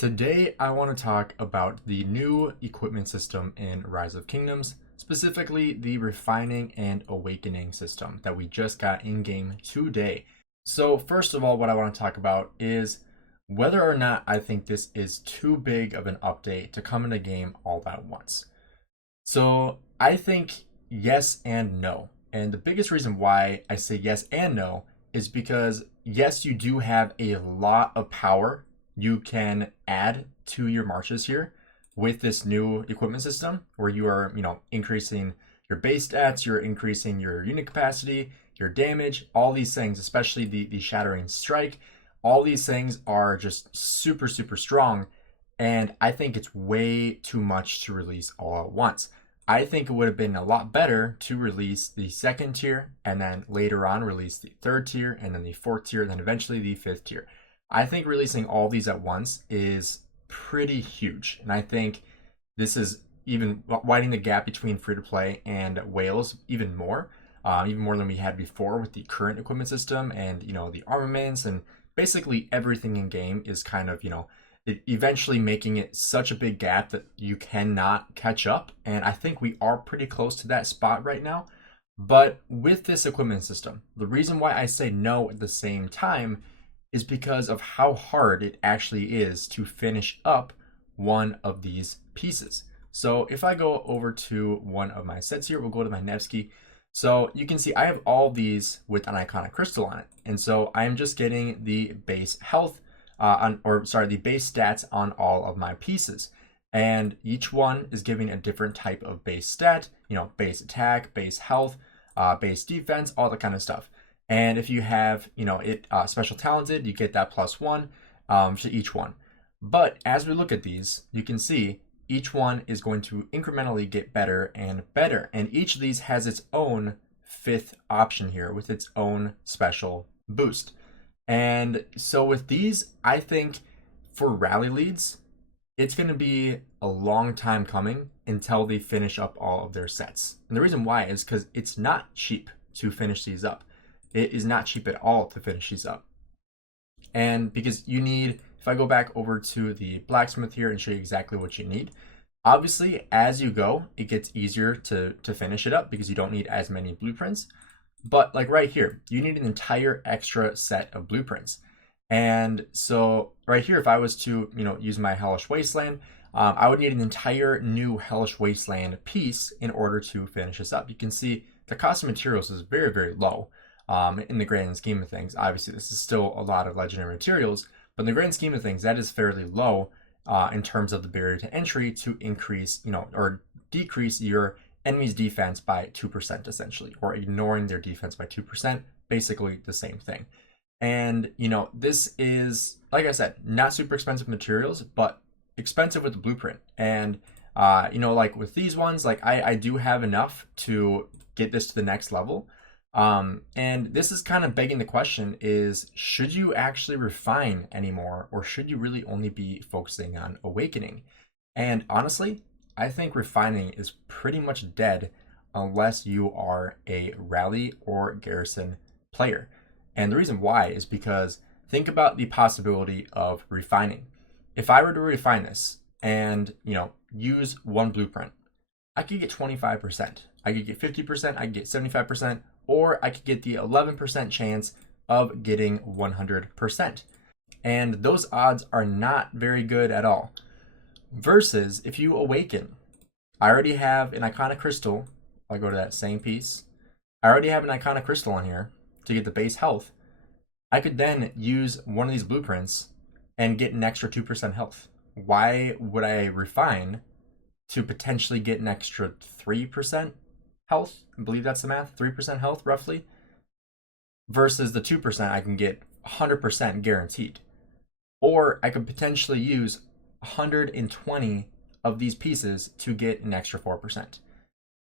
Today, I want to talk about the new equipment system in Rise of Kingdoms, specifically the refining and awakening system that we just got in game today. So, first of all, what I want to talk about is whether or not I think this is too big of an update to come in the game all at once. So, I think yes and no. And the biggest reason why I say yes and no is because, yes, you do have a lot of power you can add to your marches here with this new equipment system where you are, increasing your base stats, you're increasing your unit capacity, your damage, all these things, especially the shattering strike. All these things are just super, super strong. And I think it's way too much to release all at once. I think it would have been a lot better to release the second tier and then later on release the third tier and then the fourth tier, and then eventually the fifth tier. I think releasing all these at once is pretty huge. And I think this is even widening the gap between free to play and whales even more than we had before with the current equipment system and, the armaments and basically everything in game is kind of, eventually making it such a big gap that you cannot catch up. And I think we are pretty close to that spot right now. But with this equipment system, the reason why I say no at the same time is because of how hard it actually is to finish up one of these pieces. So if I go over to one of my sets here, we'll go to my Nevsky. So you can see I have all these with an iconic crystal on it. And so I'm just getting the base health, the base stats on all of my pieces. And each one is giving a different type of base stat, base attack, base health, base defense, all that kind of stuff. And if you have, special talented, you get that +1 to each one. But as we look at these, you can see each one is going to incrementally get better and better. And each of these has its own fifth option here with its own special boost. And so with these, I think for rally leads, it's going to be a long time coming until they finish up all of their sets. And the reason why is because it's not cheap to finish these up. It is not cheap at all to finish these up. And because you need, if I go back over to the blacksmith here and show you exactly what you need, obviously as you go, it gets easier to finish it up because you don't need as many blueprints. But like right here, you need an entire extra set of blueprints. And so right here, if I was to, use my Hellish Wasteland, I would need an entire new Hellish Wasteland piece in order to finish this up. You can see the cost of materials is very, very low. In the grand scheme of things. Obviously, this is still a lot of legendary materials, but in the grand scheme of things, that is fairly low in terms of the barrier to entry to increase, or decrease your enemy's defense by 2%, essentially, or ignoring their defense by 2%, basically the same thing. And, this is, like I said, not super expensive materials, but expensive with the blueprint. And, like with these ones, like I do have enough to get this to the next level. And this is kind of begging the question is, should you actually refine anymore, or should you really only be focusing on awakening? And honestly, I think refining is pretty much dead unless you are a rally or garrison player. And the reason why is because think about the possibility of refining. If I were to refine this and, use one blueprint, I could get 25%. I could get 50%, I could get 75%, or I could get the 11% chance of getting 100%. And those odds are not very good at all. Versus if you awaken, I already have an iconic crystal. I'll go to that same piece. I already have an iconic crystal on here to get the base health. I could then use one of these blueprints and get an extra 2% health. Why would I refine to potentially get an extra 3% health? I believe that's the math, 3% health roughly, versus the 2% I can get 100% guaranteed. Or I could potentially use 120 of these pieces to get an extra 4%.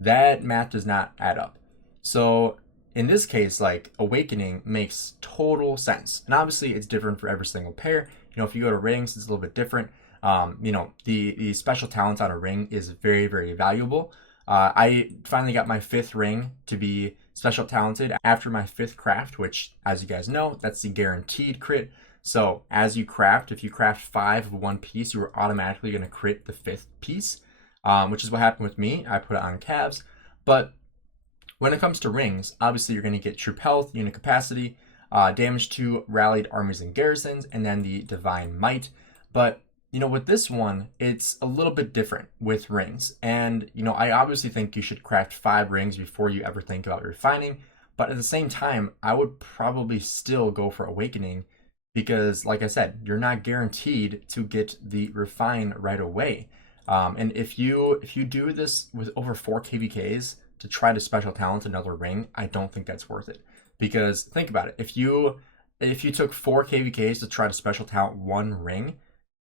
That math does not add up. So in this case, like awakening makes total sense. And obviously it's different for every single pair. If you go to rings, it's a little bit different. The special talent on a ring is very, very valuable. I finally got my 5th ring to be special talented after my 5th craft, which, as you guys know, that's the guaranteed crit. So as you craft, if you craft 5 of one piece, you are automatically going to crit the 5th piece, which is what happened with me. I put it on calves. But when it comes to rings, obviously you're going to get troop health, unit capacity, damage to rallied armies and garrisons, and then the divine might. But with this one, it's a little bit different with rings. And I obviously think you should craft 5 rings before you ever think about refining. But at the same time, I would probably still go for awakening, because like I said, you're not guaranteed to get the refine right away. And if you do this with over 4 KVKs to try to special talent another ring, I don't think that's worth it. Because think about it, if you took 4 KVKs to try to special talent one ring,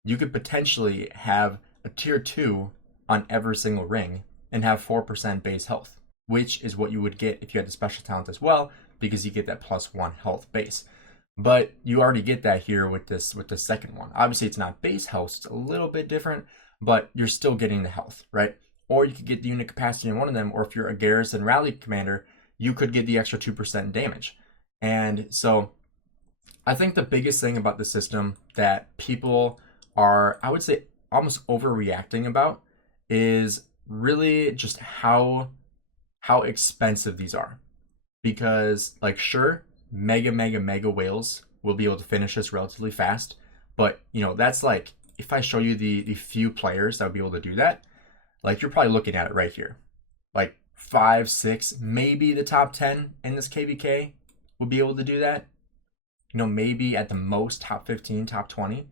you could potentially have a tier 2 on every single ring and have 4% base health, which is what you would get if you had the special talent as well, because you get that +1 health base. But you already get that here with the second one. Obviously it's not base health, it's a little bit different, but you're still getting the health, right? Or you could get the unit capacity in one of them, or if you're a garrison rally commander, you could get the extra 2% damage. And so I think the biggest thing about the system that people are, I would say, almost overreacting about is really just how expensive these are. Because sure, mega whales will be able to finish this relatively fast, but that's if I show you the few players that would be able to do that, you're probably looking at it right here. 5, 6, maybe the top 10 in this KVK would be able to do that. Maybe at the most top 15, top 20.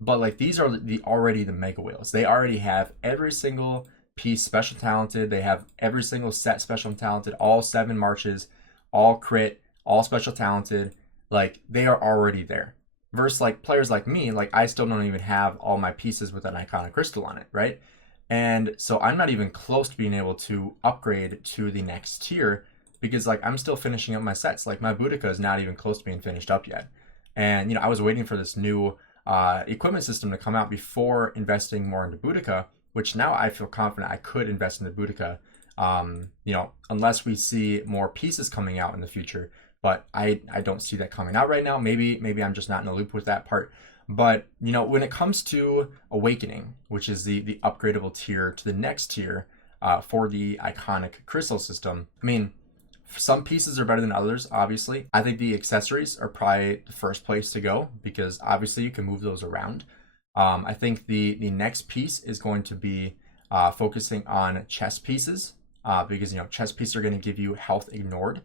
But these are already the mega whales. They already have every single piece special talented. They have every single set special talented, all 7 marches, all crit, all special talented. They are already there. Versus players like me, I still don't even have all my pieces with an iconic crystal on it, right? And so I'm not even close to being able to upgrade to the next tier, because I'm still finishing up my sets. My Boudica is not even close to being finished up yet. And I was waiting for this new equipment system to come out before investing more into Boudica, which now I feel confident I could invest in the Boudica, unless we see more pieces coming out in the future. But I don't see that coming out right now. Maybe I'm just not in the loop with that part. But when it comes to awakening, which is the upgradable tier to the next tier for the iconic crystal system, I mean, some pieces are better than others, obviously. I think the accessories are probably the first place to go, because obviously you can move those around. I think the next piece is going to be focusing on chest pieces, because chest pieces are going to give you health ignored.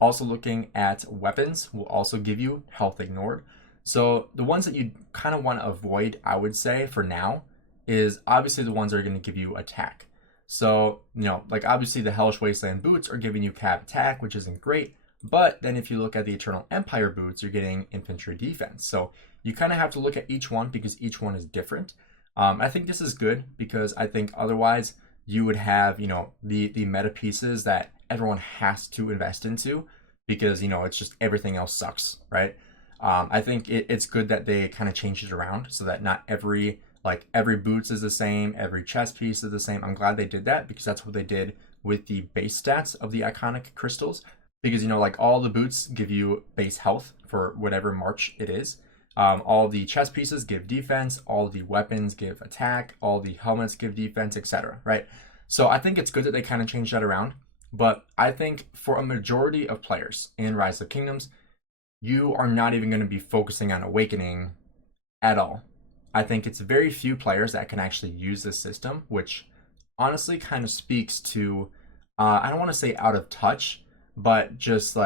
Also looking at weapons will also give you health ignored. So the ones that you kind of want to avoid, I would say for now, is obviously the ones that are going to give you attack. So, obviously the Hellish Wasteland boots are giving you cap attack, which isn't great. But then if you look at the Eternal Empire boots, you're getting infantry defense. So you kind of have to look at each one, because each one is different. I think this is good, because I think otherwise you would have, the meta pieces that everyone has to invest into, because, it's just everything else sucks, right? I think it's good that they kind of change it around, so that not every boots is the same, every chest piece is the same. I'm glad they did that, because that's what they did with the base stats of the iconic crystals, because all the boots give you base health for whatever march it is. All the chest pieces give defense, all the weapons give attack, all the helmets give defense, etc. Right? So I think it's good that they kind of changed that around. But I think for a majority of players in Rise of Kingdoms, you are not even going to be focusing on awakening at all. I think it's very few players that can actually use this system, which honestly kind of speaks to, I don't want to say out of touch, but just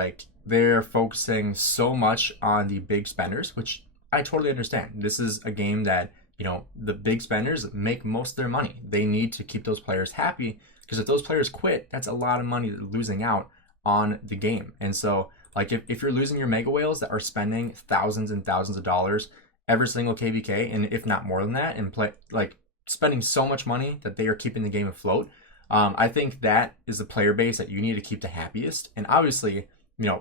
they're focusing so much on the big spenders, which I totally understand. This is a game that, the big spenders make most of their money. They need to keep those players happy, because if those players quit, that's a lot of money losing out on the game. And so if you're losing your mega whales that are spending thousands and thousands of dollars every single KVK, and if not more than that, and spending so much money that they are keeping the game afloat, I think that is the player base that you need to keep the happiest. And obviously,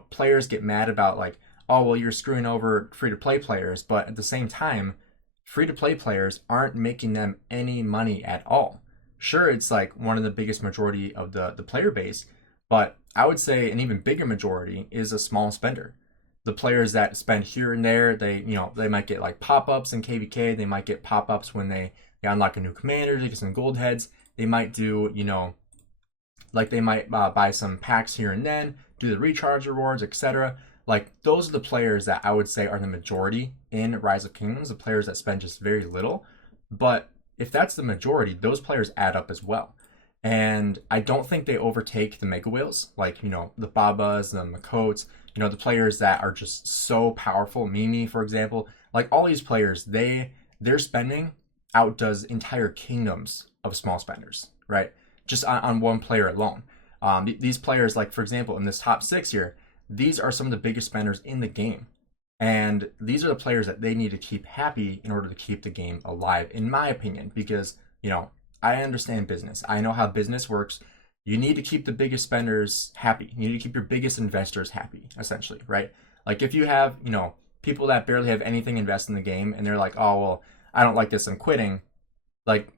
players get mad about oh, well, you're screwing over free-to-play players, but at the same time, free-to-play players aren't making them any money at all. Sure, it's one of the biggest majority of the player base, but I would say an even bigger majority is a small spender. the players that spend here and there, they might get like pop-ups in KVK. They might get pop-ups when they unlock a new commander to get some gold heads. They might do, like they might buy some packs here and then, do the recharge rewards, etc. Like those are the players that I would say are the majority in Rise of Kingdoms, the players that spend just very little. But if that's the majority, those players add up as well. And I don't think they overtake the mega whales, like, the Babas, the Makotes, the players that are just so powerful. Mimi, for example, like all these players, their spending outdoes entire kingdoms of small spenders, right? Just on one player alone. These players, like for example, in this top 6 here, these are some of the biggest spenders in the game. And these are the players that they need to keep happy in order to keep the game alive, in my opinion, because, I understand business. I know how business works. You need to keep the biggest spenders happy. You need to keep your biggest investors happy, essentially, right? Like if you have, people that barely have anything invested in the game and they're like, oh, well, I don't like this, I'm quitting. Like,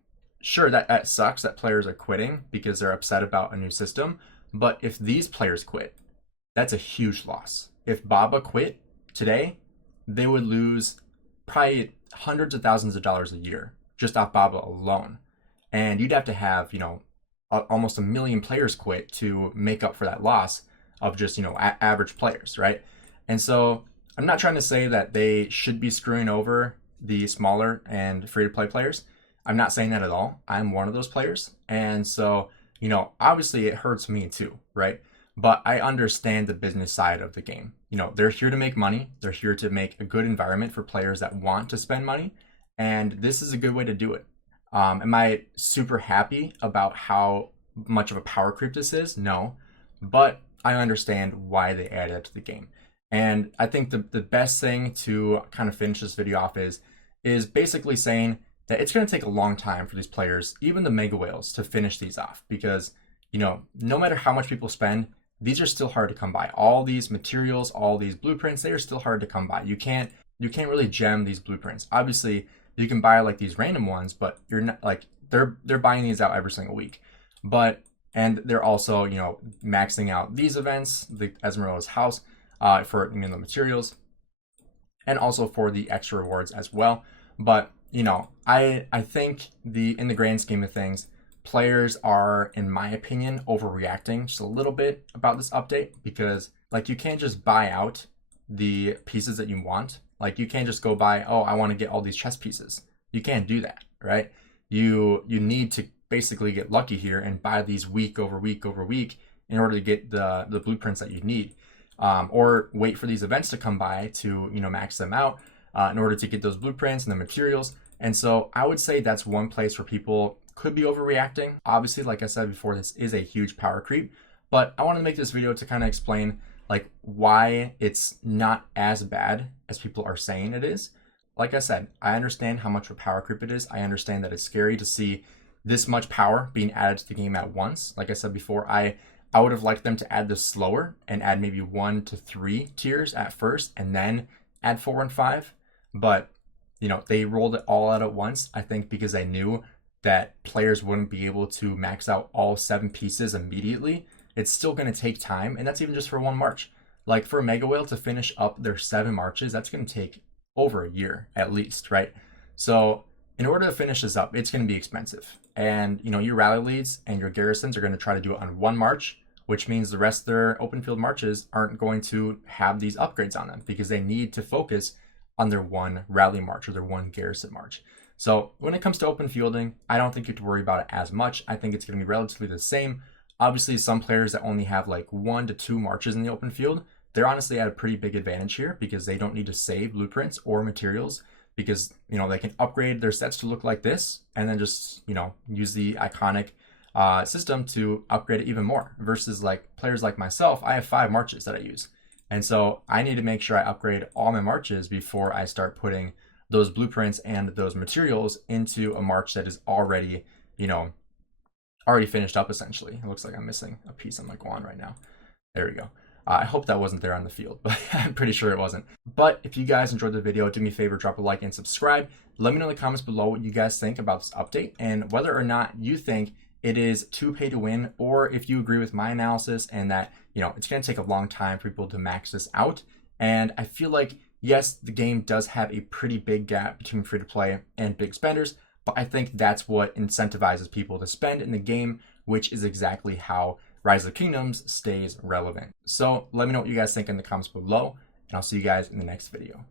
sure, that sucks that players are quitting because they're upset about a new system. But if these players quit, that's a huge loss. If Baba quit today, they would lose probably hundreds of thousands of dollars a year just off Baba alone. And you'd have to have, almost 1 million players quit to make up for that loss of just, average players, right? And so I'm not trying to say that they should be screwing over the smaller and free-to-play players. I'm not saying that at all. I'm one of those players. And so, obviously it hurts me too, right? But I understand the business side of the game. They're here to make money. They're here to make a good environment for players that want to spend money. And this is a good way to do it. Am I super happy about how much of a power creep this is? No. But I understand why they added it to the game. And I think the best thing to kind of finish this video off is basically saying that it's going to take a long time for these players, even the mega whales, to finish these off. Because, no matter how much people spend, these are still hard to come by. All these materials, all these blueprints, they are still hard to come by. You can't really gem these blueprints. Obviously, you can buy like these random ones, but you're not like they're buying these out every single week. And they're also, maxing out these events, the Esmeralda's house, for the materials, and also for the extra rewards as well. But I think in the grand scheme of things, players are, in my opinion, overreacting just a little bit about this update, because like you can't just buy out the pieces that you want. Like you can't just go buy, oh, I want to get all these chess pieces. You can't do that, right? You need to basically get lucky here and buy these week over week over week in order to get the blueprints that you need, or wait for these events to come by to max them out in order to get those blueprints and the materials. And so I would say that's one place where people could be overreacting. Obviously, like I said before, this is a huge power creep, but I want to make this video to kind of explain like why it's not as bad as people are saying it is. Like I said, I understand how much of a power creep it is. I understand that it's scary to see this much power being added to the game at once. Like I said before, I would have liked them to add this slower and add maybe 1 to 3 tiers at first and then add 4 and 5. But, they rolled it all out at once, I think because they knew that players wouldn't be able to max out all 7 pieces immediately. It's still going to take time, and that's even just for one march. Like for a mega whale to finish up their 7 marches, that's going to take over a year at least, right? So in order to finish this up, it's going to be expensive. And your rally leads and your garrisons are going to try to do it on one march, which means the rest of their open field marches aren't going to have these upgrades on them because they need to focus on their one rally march or their one garrison march. So when it comes to open fielding, I don't think you have to worry about it as much. I think it's going to be relatively the same. Obviously, some players that only have like 1 to 2 marches in the open field, they're honestly at a pretty big advantage here because they don't need to save blueprints or materials because, they can upgrade their sets to look like this and then just, use the iconic system to upgrade it even more versus like players like myself. I have 5 marches that I use. And so I need to make sure I upgrade all my marches before I start putting those blueprints and those materials into a march that is already, already finished up essentially. It looks like I'm missing a piece on my Guan right now. There we go. I hope that wasn't there on the field, but I'm pretty sure it wasn't. But if you guys enjoyed the video, do me a favor, drop a like and subscribe. Let me know in the comments below what you guys think about this update and whether or not you think it is too pay to win, or if you agree with my analysis and that, it's going to take a long time for people to max this out And I feel like, yes, the game does have a pretty big gap between free to play and big spenders, but I think that's what incentivizes people to spend in the game, which is exactly how Rise of Kingdoms stays relevant. So let me know what you guys think in the comments below, and I'll see you guys in the next video.